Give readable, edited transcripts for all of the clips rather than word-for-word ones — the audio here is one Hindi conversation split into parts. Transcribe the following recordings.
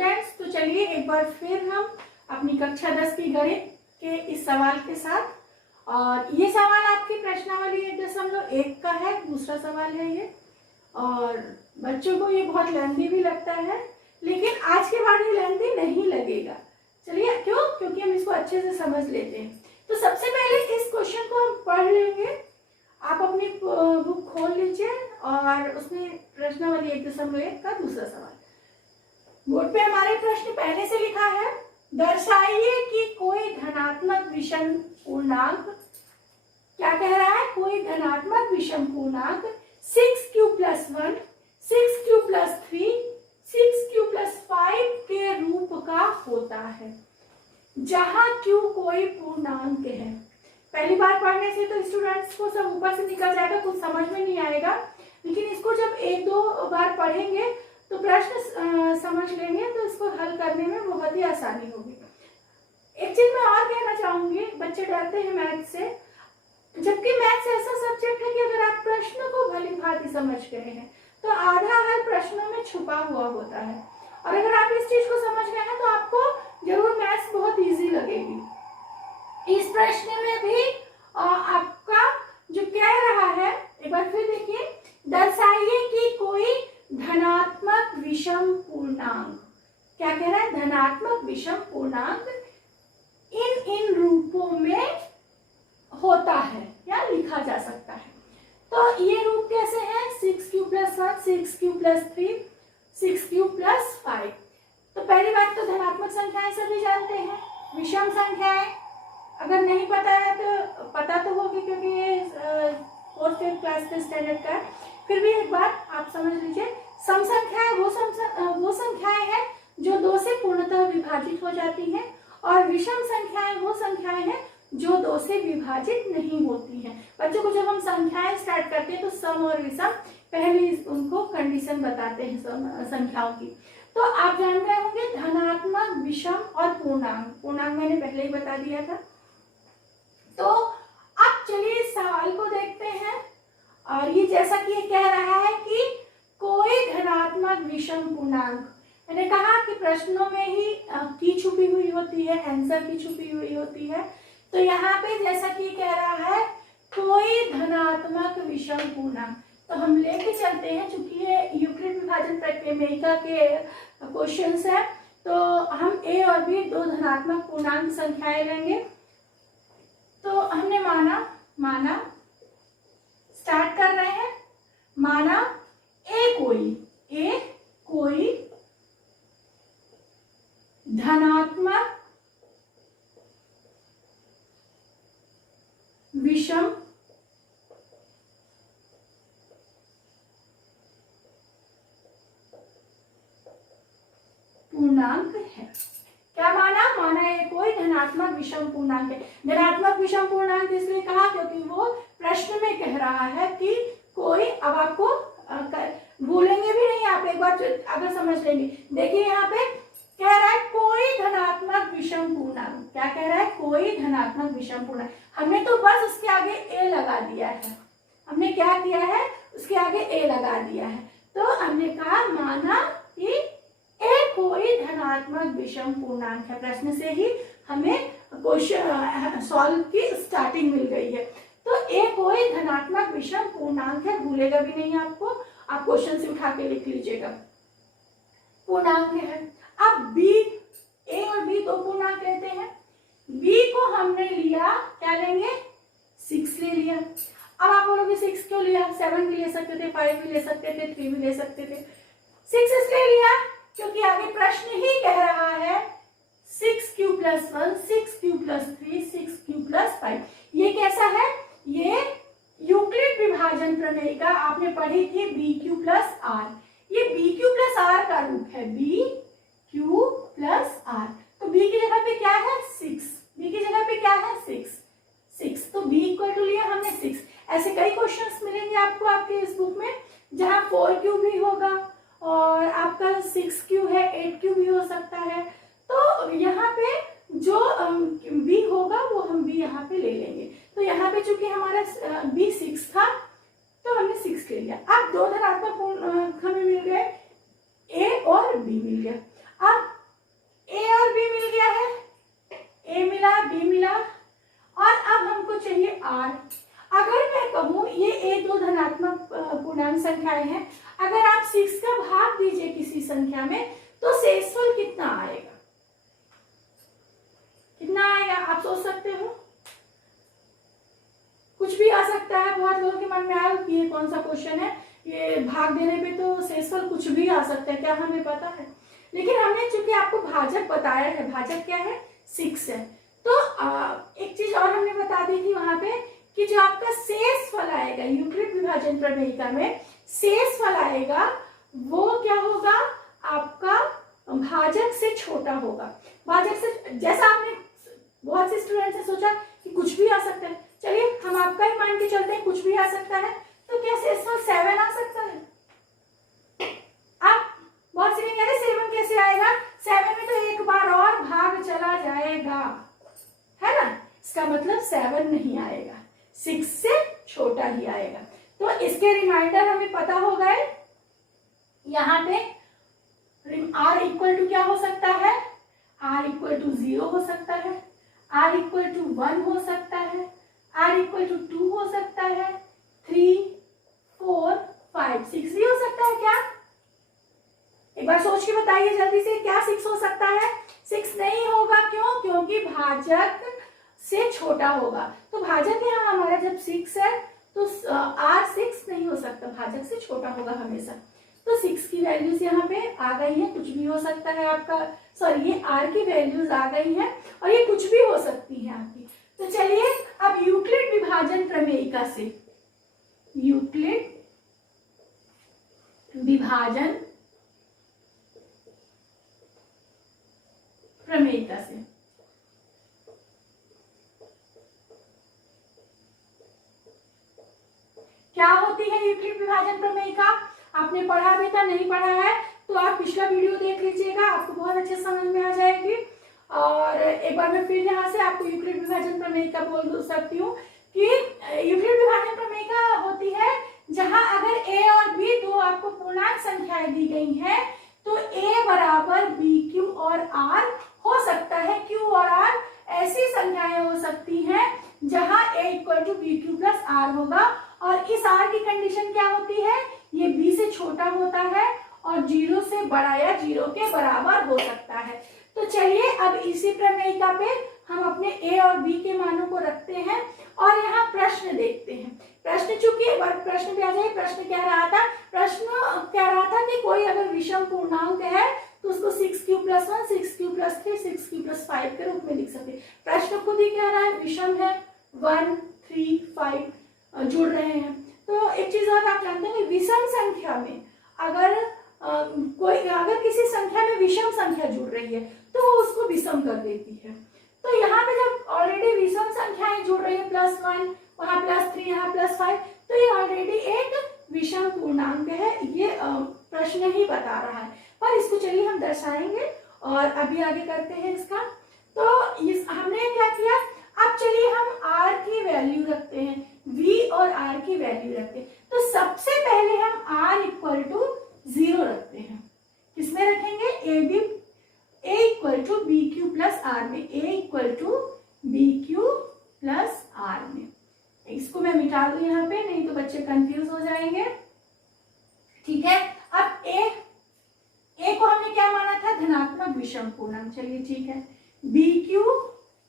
स्टूडेंट्स, तो चलिए एक बार फिर हम अपनी कक्षा 10 की गणित के इस सवाल के साथ, और ये सवाल आपकी प्रश्नावली 1.1 का है, दूसरा सवाल है ये। और बच्चों को ये बहुत लेंथी भी लगता है, लेकिन आज के बाद ये लेंथी नहीं लगेगा। चलिए, क्यों? क्योंकि हम इसको अच्छे से समझ लेते हैं। तो सबसे पहले इस क्वेश्चन को हम पढ़ लेंगे। आप अपनी बुक खोल लीजिए और उसमें प्रश्नावली 1.1 का दूसरा सवाल। बोर्ड पे हमारे प्रश्न पहले से लिखा है, दर्शाइए कि कोई धनात्मक विषम पूर्णांक, क्या कह रहा है? कोई धनात्मक विषम पूर्णांक 6q + 1, 6q + 3, 6q + 5 के रूप का होता है, जहां q कोई पूर्णांक है। पहली बार पढ़ने से तो स्टूडेंट्स को सब ऊपर से निकल जाएगा, कुछ समझ में नहीं आएगा, लेकिन इसको जब 1-2 बार पढ़ेंगे तो प्रश्न समझ लेंगे, तो इसको हल करने में बहुत ही आसानी होगी। एक चीज मैं और कहना चाहूंगी, बच्चे डरते हैं मैथ से, जबकि मैथ्स ऐसा सब्जेक्ट है कि अगर आप प्रश्न को भली भांति समझ गए हैं तो आधा हल प्रश्नों में छुपा हुआ होता है, और अगर आप इस चीज को समझ गए हैं तो आपको जरूर मैथ्स बहुत ईजी लगेगी। इस प्रश्न में भी आपका जो कह रहा है, एक बार फिर देखिए, दर्शाइए कि कोई धनात्मक विषम पूर्णांक, क्या कह रहा है? धनात्मक विषम पूर्णांक इन रूपों में होता है या लिखा जा सकता है। तो ये रूप कैसे हैं? 6q + 1, 6q + 3, 6q + 5। तो पहली बात तो धनात्मक संख्याएं सभी जानते हैं। विषम संख्याएं अगर नहीं पता है तो पता तो होगी, क्योंकि ये 4th क्लास के स्टैंडर्ड का है, फिर भी एक बार आप समझ लीजिए। सम संख्याएं वो संख्याएं हैं जो 2 से पूर्णतः विभाजित हो जाती हैं, और विषम संख्याएं वो संख्याएं हैं जो 2 से विभाजित नहीं होती हैं। बच्चों को जब हम संख्याएं स्टार्ट करते हैं तो सम और विषम पहले उनको कंडीशन बताते हैं संख्याओं की। तो आप जान गए होंगे धनात्मक, विषम और पूर्णांक। पूर्णांक मैंने पहले ही बता दिया था। तो अब चलिए इस सवाल को देखते हैं, और ये जैसा कि ये कह रहा है कि कोई धनात्मक विषम पूर्णांक, मैंने कहा कि प्रश्नों में ही की छुपी हुई होती है, आंसर की छुपी हुई होती है। तो यहाँ पे जैसा कि कह रहा है कोई धनात्मक विषम पूर्णांक, तो हम लेके चलते हैं, चूंकि ये यूक्लिड विभाजन प्रमेयिका के क्वेश्चंस है, तो हम a और b 2 धनात्मक पूर्णांक संख्याएं लेंगे। तो हमने माना स्टार्ट कर रहे हैं, माना a कोई धनात्मक विषम पूर्णांक है। क्या माना ये कोई धनात्मक विषम पूर्णांक है। धनात्मक विषम पूर्णांक इसलिए कहा क्योंकि वो प्रश्न में कह रहा है कि कोई, अब आपको भूलेंगे भी नहीं, आप एक बार अगर समझ लेंगे। देखिए यहाँ पे कह रहा है कोई धनात्मक विषम पूर्णांक, क्या कह रहा है? कोई धनात्मक विषम पूर्णांक। हमने तो बस उसके आगे a लगा दिया है, हमने क्या किया है? उसके आगे a लगा दिया है। तो हमने कहा माना कि a कोई धनात्मक विषम पूर्णांक है। प्रश्न से ही हमें क्वेश्चन सॉल्व की स्टार्टिंग मिल गई है। तो a कोई धनात्मक विषम पूर्णांक है, भूलेगा भी नहीं आपको, आप क्वेश्चन से उठा के लिख लीजिएगा, पूर्णांक है। अब b, a और b 2 पूर्णांक लेते हैं। b को हमने लिया, क्या लेंगे? 6 ले लिया। अब आप बोलोगे 6 क्यों लिया? 7 भी ले सकते थे, 5 भी ले सकते थे, 3 भी ले सकते थे। 6 इसलिए लिया क्योंकि आगे प्रश्न ही कह रहा है 6q + 1, 6q + 3, 6q + 5। ये कैसा है? ये यूक्लिड विभाजन प्रमेयिका आपने पढ़ी थी, bq + r। ये bq + r का रूप है, bq + r। तो b की जगह पे क्या है? 6। b की जगह पे क्या है? 6। तो b = लिया हमने 6। ऐसे कई क्वेश्चंस मिलेंगे आपको आपके इस बुक में, जहां 4q भी होगा और आपका 6q है, 8q भी हो सकता है। तो यहाँ पे जो b होगा वो हम b यहाँ पे ले लेंगे। तो यहाँ पे चूंकि हमारा b 6 था, तो हमने 6 ले लिया। अब 2 धनात्मक पूर्णांक हमें मिल गए, a और b मिल गया। अब आर। अगर मैं कहूँ ये दो धनात्मक पूर्णांक संख्याएं हैं, अगर आप 6 का भाग दीजिए किसी संख्या में तो शेषफल कितना आएगा? कितना आएगा आप सोच सकते हो? कुछ भी आ सकता है। बहुत लोगों के मन में आया कि ये कौन सा क्वेश्चन है, ये भाग देने पे तो शेषफल कुछ भी आ सकता है, क्या हमें पता है? लेकिन हमने चूंकि आपको भाजक बताया है, भाजक क्या है? 6 है। तो एक चीज और हमने बता दी थी वहां पे कि जो आपका शेषफल आएगा यूक्लिड विभाजन प्रमेयिका में, शेषफल आएगा वो क्या होगा? आपका भाजक से छोटा होगा। भाजक से, जैसा आपने बहुत से स्टूडेंट से सोचा कि कुछ भी आ सकता है, चलिए हम आपका ही मान के चलते हैं कुछ भी आ सकता है, तो क्या शेषफल 7 आ सकता है? आप बहुत से कह रहे 7 कैसे आएगा? 7 में तो एक बार और भाग चला जाएगा, है ना? इसका मतलब 7 नहीं आएगा, 6 से छोटा ही आएगा। तो इसके रिमाइंडर हमें पता हो गए। यहाँ पे r इक्वल टू क्या हो सकता है? r इक्वल टू 0 हो सकता है, r इक्वल टू 1 हो सकता है, r इक्वल टू 2 हो सकता है, 3, 4, 5, 6 भी हो सकता है क्या? एक बार सोच के बताइए जल्दी से, क्या 6 हो सकता है? 6 नहीं होगा। क्यों? क्योंकि भाजक से छोटा होगा। तो भाजक यहाँ हमारा जब 6 है तो r 6 नहीं हो सकता, भाजक से छोटा होगा हमेशा। तो 6 की वैल्यूज यहाँ पे आ गई है, कुछ भी हो सकता है आपका, सॉरी ये r की वैल्यूज आ गई है और ये कुछ भी हो सकती है आपकी। तो चलिए अब यूक्लिड विभाजन प्रमेयिका से, यूक्लिड विभाजन प्रमेयिका से क्या होती है यूक्लिड विभाजन प्रमेयिका? आपने पढ़ा भी था, नहीं पढ़ा है तो आप पिछला वीडियो देख लीजिएगा, आपको बहुत अच्छे समझ में आ जाएगी। और एक बार मैं फिर यहाँ से आपको यूक्लिड विभाजन प्रमेयिका बोल सकती हूँ कि यूक्लिड विभाजन प्रमेयिका होती है जहां अगर a और b दो आपको पूर्णांक संख्याएं दी गई हैं तो a बराबर b q और r हो सकता है। q और r ऐसी संख्याएं हो सकती हैं जहां a equal to b q plus r होगा, और इस r की कंडीशन क्या होती है? ये b से छोटा होता है और 0 से बड़ा या 0 के बराबर हो सकता है। तो चलिए अब इसी प्रमेयिका पे हम अपने a और b के मानों को रखते हैं और यहाँ प्रश्न देखते हैं। प्रश्न चूंकि प्रश्न पे आ जाए, प्रश्न क्या रहा था? प्रश्न क्या रहा था कि कोई अगर विषम पूर्णांक है तो उसको 6q + 1, 6q + 3, 6q + 5 के रूप में लिख सकते। प्रश्न खुद ही कह रहा है विषम है, 1, 3, 5 जुड़ रहे हैं। तो एक चीज और आप जानते हैं कि विषम संख्या में अगर किसी संख्या में विषम संख्या जुड़ रही है तो वो उसको विषम कर देती है। तो यहाँ पे जब ऑलरेडी विषम संख्याएं जुड़ रही है, +1 वहां +3 यहाँ +5, तो ये ऑलरेडी एक विषम पूर्णांक है, ये प्रश्न ही बता रहा है। पर इसको चलिए हम दर्शाएंगे और अभी आगे करते हैं इसका। तो हमने क्या किया? अब चलिए हम r की वैल्यू रखते हैं, v और r की वैल्यू रखते हैं। तो सबसे पहले हम r इक्वल टू 0 रखते हैं। किसमें रखेंगे? a equal to b q plus r में, a equal to b q plus r में। इसको मैं मिटा दूं यहाँ पे, नहीं तो बच्चे कंफ्यूज हो जाएंगे। ठीक है, अब a को हमने क्या माना था? धनात्मक विषम पूर्णांक। चलिए ठीक है, b q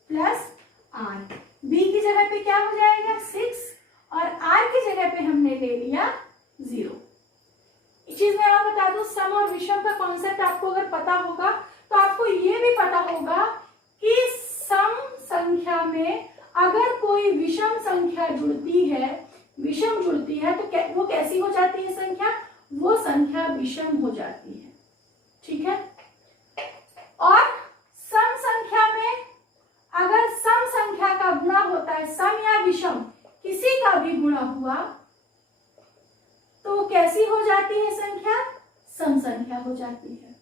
plus r, b की जगह पे क्या हो जाएगा? 6 और r की जगह पे हमने ले लिया 0। इस चीज में और बता दूं, सम और विषम का कॉन्सेप्ट आपको अगर पता होगा तो आपको ये भी पता होगा कि सम संख्या में अगर कोई विषम संख्या जुड़ती है तो वो कैसी हो जाती है संख्या? वो संख्या विषम हो जाती है। ठीक है, और सम संख्या में अगर सम संख्या का गुणा होता है, सम या विषम किसी का भी गुणा हुआ तो कैसी हो जाती है संख्या? सम संख्या हो जाती है।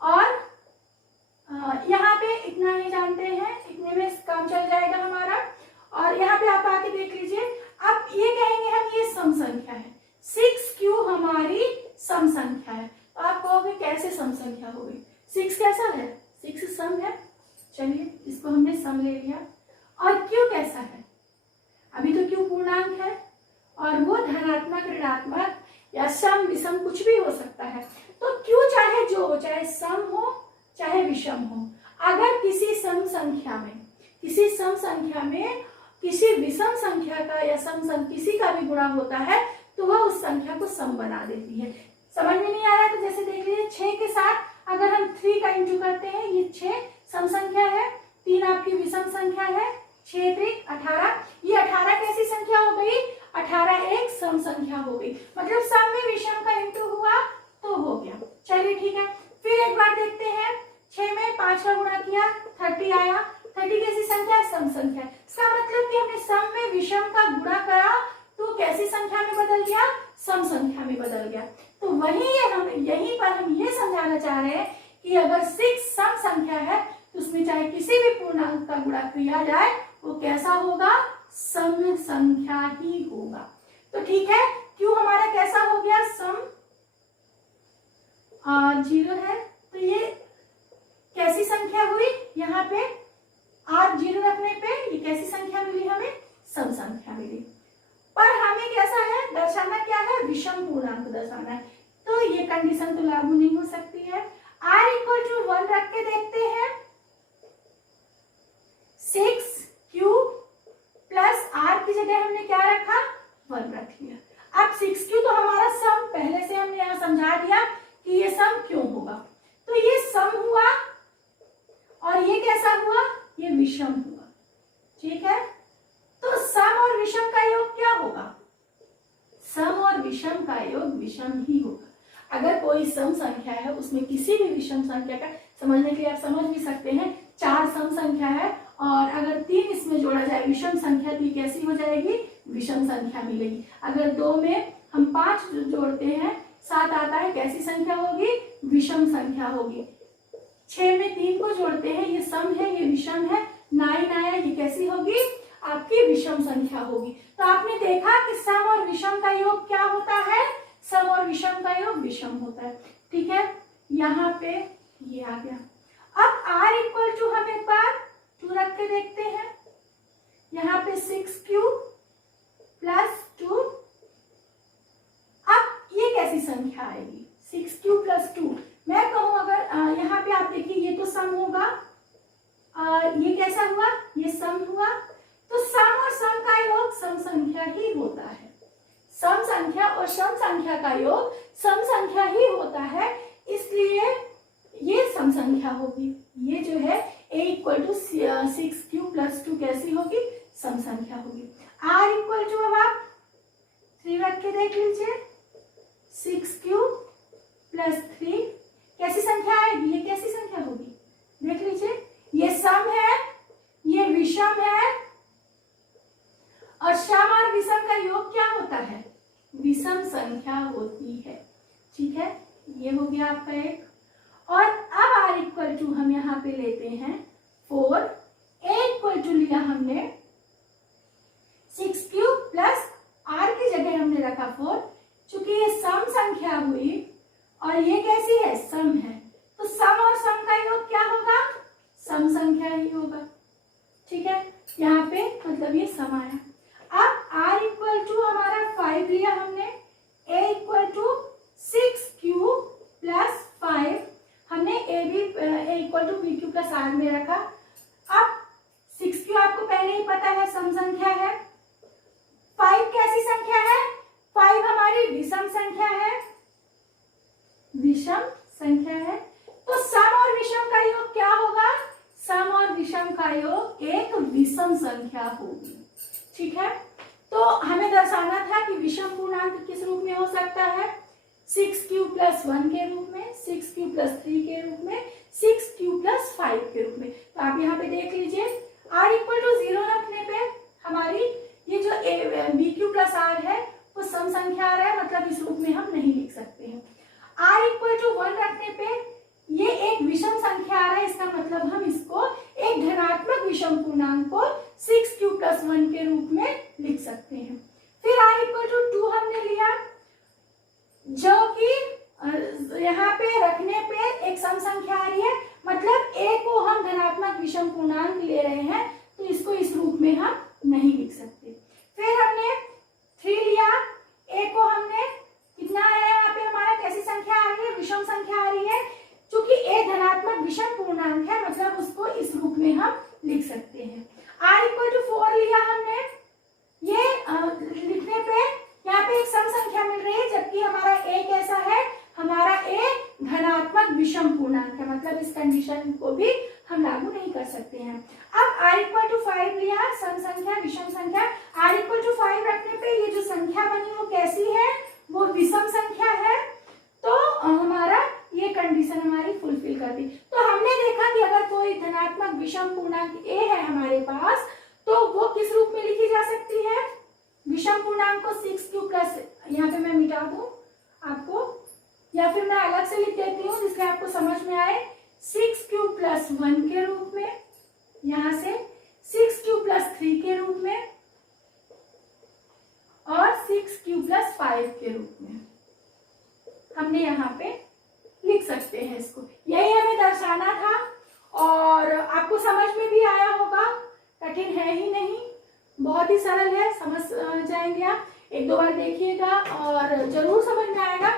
और यहाँ पे इतना ही जानते हैं, इतने में काम चल जाएगा हमारा। और यहाँ पे आप आके देख लीजिए, अब ये कहेंगे हम ये सम संख्या है, 6q हमारी सम संख्या है। तो आप कहोगे कैसे सम संख्या हो गई? 6 कैसा है? 6 सम है। चलिए इसको हमने सम ले लिया। और q कैसा है? अभी तो क्यू पूर्णांक है और वो धनात्मक ऋणात्मक या सम विषम कुछ भी हो सकता है। तो क्यू चाहे जो हो, चाहे सम हो चाहे विषम हो, अगर किसी सम संख्या में किसी विषम संख्या का या सम किसी का भी गुणा होता है तो वह उस संख्या को सम बना देती है। समझ में नहीं आ रहा है तो जैसे देख लीजिए 6 के साथ अगर हम 3 का इंटू करते हैं, ये 6 सम संख्या है, 3 आपकी विषम संख्या है, 6 3 18, ये 18 कैसी संख्या हो गई, 18 एक सम संख्या हो गई, मतलब सम में विषम का इंटू हुआ तो हो गया। चलिए ठीक है, फिर एक बार देखते हैं, 6 में 5 का गुणा किया 30 आया, 30 कैसी संख्या है, सम संख्या है। इसका मतलब कि हमने सम में विषम का गुणा करा तो कैसी संख्या में बदल गया, सम संख्या में बदल गया। तो यहीं पर हम ये समझाना चाह रहे हैं कि अगर 6 सम संख्या है तो उसमें चाहे किसी भी पूर्णांक का गुणा किया जाए वो कैसा होगा, सम संख्या ही होगा। तो ठीक है, क्यों हमारा कैसा हो गया, सम 0 है, तो ये कैसी संख्या हुई, यहाँ पे R 0 रखने पे ये कैसी संख्या मिली, हमें सम संख्या मिली। पर हमें कैसा है, दर्शाना क्या है, विषम पूर्णांक दर्शाना है, तो ये कंडीशन तो लागू नहीं हो सकती है। R = 1 रख के देखते हैं, 6q प्लस R की जगह हमने क्या रखा, 1 रख लिया। अब 6q तो हमारा सम, पहले से हमने यहाँ समझा दिया कि ये सम क्यों होगा, तो ये सम हुआ और ये कैसा हुआ, ये विषम हुआ। ठीक है, तो सम और विषम का योग क्या होगा, सम और विषम का योग विषम ही होगा। अगर कोई सम संख्या है उसमें किसी भी विषम संख्या का, समझने के लिए आप समझ भी सकते हैं, 4 सम संख्या है और अगर 3 इसमें जोड़ा जाए विषम संख्या तो ये कैसी हो जाएगी, विषम संख्या मिलेगी। अगर 2 में हम 5 जोड़ते हैं 7 आता है, कैसी संख्या होगी, विषम संख्या होगी। 6 में 3 को जोड़ते हैं, ये सम है ये विषम है, 9 आया, ये कैसी होगी, आपकी विषम संख्या होगी। तो आपने देखा कि सम और विषम का योग क्या होता है, सम और विषम का योग विषम होता है। ठीक है, यहाँ पे ये आ गया। अब R = हम एक बार 2 रख के देखते हैं, यहाँ पे 6q प्लस 2, अब ये कैसी संख्या आएगी, 6q प्लस 2। मैं कहूं अगर यहाँ पे आप देखिए ये तो सम होगा, ये कैसा हुआ, ये सम हुआ, तो सम और सम का योग सम संख्या ही होता है। सम संख्या और सम संख्या का योग सम संख्या ही होता है, इसलिए ये सम संख्या होगी। ये जो है A = 6q प्लस 2 कैसी होगी, सम संख्या होगी। R = अब आप 3 रख के देख लीजिए, 6q प्लस 3 कैसी संख्या आएगी, ये कैसी संख्या होगी, देख लीजिए, ये सम है ये विषम है और सम और विषम का योग क्या होता है, विषम संख्या होती है। ठीक है, ये हो गया आपका एक। और अब R = हम यहाँ पे लेते हैं 4, A = लिया हमने 6q प्लस R की जगह हमने रखा 4, चूंकि ये सम संख्या हुई और ये कैसी है, सम है, तो सम और सम का योग क्या होगा, सम संख्या ही होगा। ठीक है, यहाँ पे मतलब ये सम आया। अब R = हमारा 5 लिया हमने, A = 6q प्लस 5, हमने A = pq प्लस R में रखा। अब 6q आपको पहले ही पता है सम संख्या है, 5 कैसी संख्या है, 5 हमारी विषम संख्या है, विषम संख्या है, तो सम और विषम का योग क्या होगा, सम और विषम का योग एक विषम संख्या होगी। ठीक है, तो हमें दर्शाना था कि विषम पूर्णांक किस रूप में हो सकता है, 6q प्लस 1 के रूप में, 6q प्लस 3 के रूप में, 6q प्लस 5 के रूप में। तो आप यहाँ पे देख लीजिए, R = 0 रखने पे हमारी ये जो bq प्लस r है वो सम संख्या आ रहा है, मतलब इस रूप में हम नहीं लिख सकते हैं। R = 1 रखने पे ये एक विषम संख्या आ रहा है, इसका मतलब हम इसको एक धनात्मक विषम पूर्णांक को 6q प्लस 1 के रूप में लिख सकते हैं। फिर R = 2 हमने लिया, जो कि यहाँ पे रखने पे एक सम संख्या आ रही है, मतलब A को हम धनात्मक विषम पूर्णांक ले रहे हैं, तो इसको इस रूप में हम नहीं लिख सकते। इसको इस रूप में हम लिख सकते हैं। r इक्वल टू 4 लिया हमने, ये लिखने पे यहाँ पे एक सम संख्या मिल रही है, जबकि हमारा a कैसा है, हमारा a धनात्मक विषम पूर्णांक है, मतलब इस कंडीशन को भी हम लागू नहीं कर सकते हैं। अब r इक्वल टू 5 लिया, सम संख्या विषम संख्या, r इक्वल टू 5 रखने पे ये जो संख्या बनी वो कैसी है, वो विषम संख्या है, तो हमारा ये कंडीशन हमारी फुलफिल कर दी। तो हमने देखा कि अगर कोई धनात्मक विषम पूर्णांक a है हमारे पास, तो वो किस रूप में लिखी जा सकती है, विषम पूर्णांक को 6q प्लस, यहाँ पे मैं मिटा दूं आपको, या फिर मैं अलग से लिख देती हूँ जिससे आपको समझ में आए, 6q प्लस 1 के रूप में, यहाँ से 6q प्लस 3 के रूप में, और 6q प्लस 5 के रूप में हमने यहाँ पे लिख सकते हैं इसको। यही हमें दर्शाना था और आपको समझ में भी आया होगा, कठिन है ही नहीं, बहुत ही सरल है, समझ जाएंगे आप, एक दो बार देखिएगा और जरूर समझ में आएगा।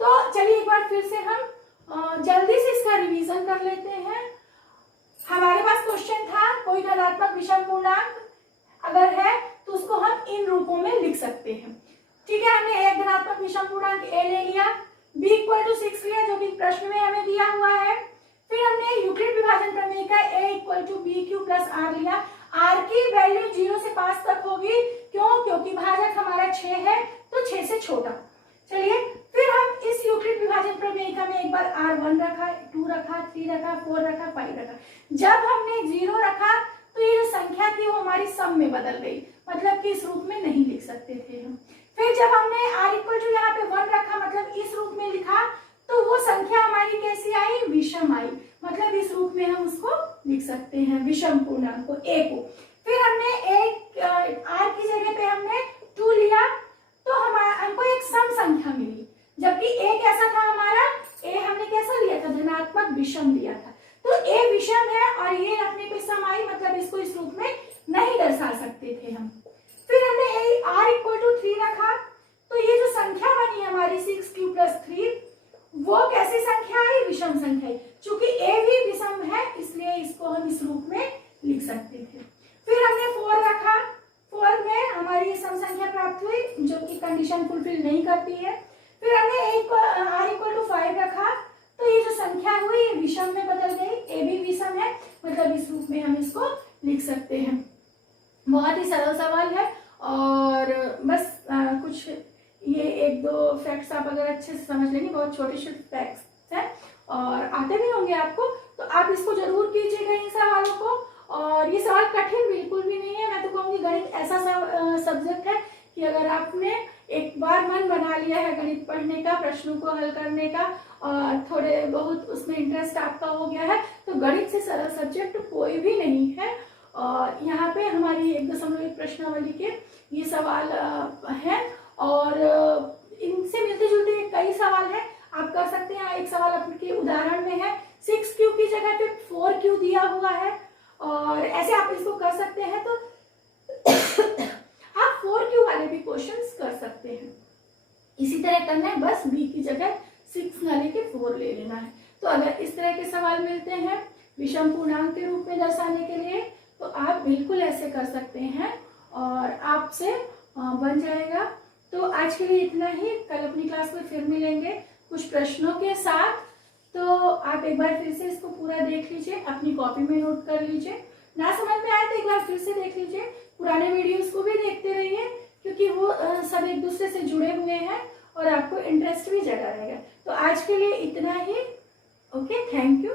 तो चलिए एक बार फिर से हम जल्दी से इसका रिवीजन कर लेते हैं। हमारे पास क्वेश्चन था कोई धनात्मक विषम पूर्णांक अगर है तो उसको हम इन रूपों में लिख सकते हैं। ठीक है, हमने एक धनात्मक विषम पूर्णांक a ले लिया, b इक्वल टू 6 लिया जो कि प्रश्न में हमें दिया हुआ है, फिर हमने यूक्लिड विभाजन प्रमेय का a equal to b q plus r लिया, r की वैल्यू 0 से 5 तक होगी, क्यों, क्योंकि भाजक हमारा 6 है तो 6 से छोटा। चलिए फिर हम इस यूक्लिड विभाजन प्रमेय का में एक बार r1 रखा, 2 रखा, 3 रखा, 4 रखा, 5 रखा। जब हमने 0 रखा तो ये जो संख्या थी वो हमारी सम में बदल गई, मतलब कि इस रूप में नहीं लिख सकते थे हम। फिर जब हमने r इक्वल टू यहाँ पे 1 रखा, मतलब इस रूप में लिखा, तो वो संख्या हमारी कैसी आई, विषम आई, मतलब इस रूप में हम उसको लिख सकते हैं, विषम पूर्णांक को a को। फिर हमने एक r की जगह पे हमने 2 लिया, तो हमको एक सम संख्या मिली, जबकि a कैसा था हमारा, a हमने कैसा लिया था, धनात्मक विषम लिया था, तो a विषम है और ये रखने पे सम आई, मतलब इसको इस रूप में नहीं दर्शा सकते थे हम। फिर हमने r इक्वल टू 3 रखा, तो ये जो संख्या बनी हमारी 6q प्लस 3, वो कैसी संख्या आई, विषम संख्या आई, चूंकि a भी विषम है इसलिए इसको हम इस रूप में लिख सकते थे। फिर हमने 4 रखा, 4 में हमारी ये सम संख्या प्राप्त हुई जो कि कंडीशन फुलफिल नहीं करती है। फिर हमने r इक्वल टू 5 रखा, तो ये जो संख्या हुई ये विषम में बदल गई, a भी विषम है, मतलब इस रूप में हम इसको लिख सकते हैं। बहुत ही सरल सवाल है और बस कुछ ये एक दो फैक्ट्स आप अगर अच्छे से समझ लेंगे, बहुत छोटे छोटे फैक्ट्स हैं और आते भी होंगे आपको, तो आप इसको जरूर कीजिएगा इन सवालों को। और ये सवाल कठिन बिल्कुल भी नहीं है, मैं तो कहूँगी गणित ऐसा सब्जेक्ट है कि अगर आपने एक बार मन बना लिया है गणित पढ़ने का, प्रश्नों को हल करने का और थोड़े बहुत उसमें इंटरेस्ट आपका हो गया है, तो गणित से सरल सब्जेक्ट कोई भी नहीं है। और यहाँ पे हमारी 1.1 प्रश्नावली के ये सवाल हैं और इनसे मिलते जुलते कई सवाल हैं, आप कर सकते हैं। एक सवाल आपके उदाहरण में है 6q की जगह पे 4q दिया हुआ है और ऐसे आप इसको कर सकते हैं, तो आप 4q वाले भी क्वेश्चंस कर सकते हैं। इसी तरह करना है, बस b की जगह 6 ना लेके 4 ले लेना है। तो अगर इस तरह के सवाल मिलते हैं विषम पूर्णांक के रूप में दर्शाने के लिए, तो आप बिल्कुल ऐसे कर सकते हैं और आपसे बन जाएगा। तो आज के लिए इतना ही, कल अपनी क्लास में फिर मिलेंगे कुछ प्रश्नों के साथ। तो आप एक बार फिर से इसको पूरा देख लीजिए, अपनी कॉपी में नोट कर लीजिए, ना समझ में आए तो एक बार फिर से देख लीजिए, पुराने वीडियोस को भी देखते रहिए क्योंकि वो सब एक दूसरे से जुड़े हुए हैं और आपको इंटरेस्ट भी जगा रहेगा। तो आज के लिए इतना ही, ओके, थैंक यू।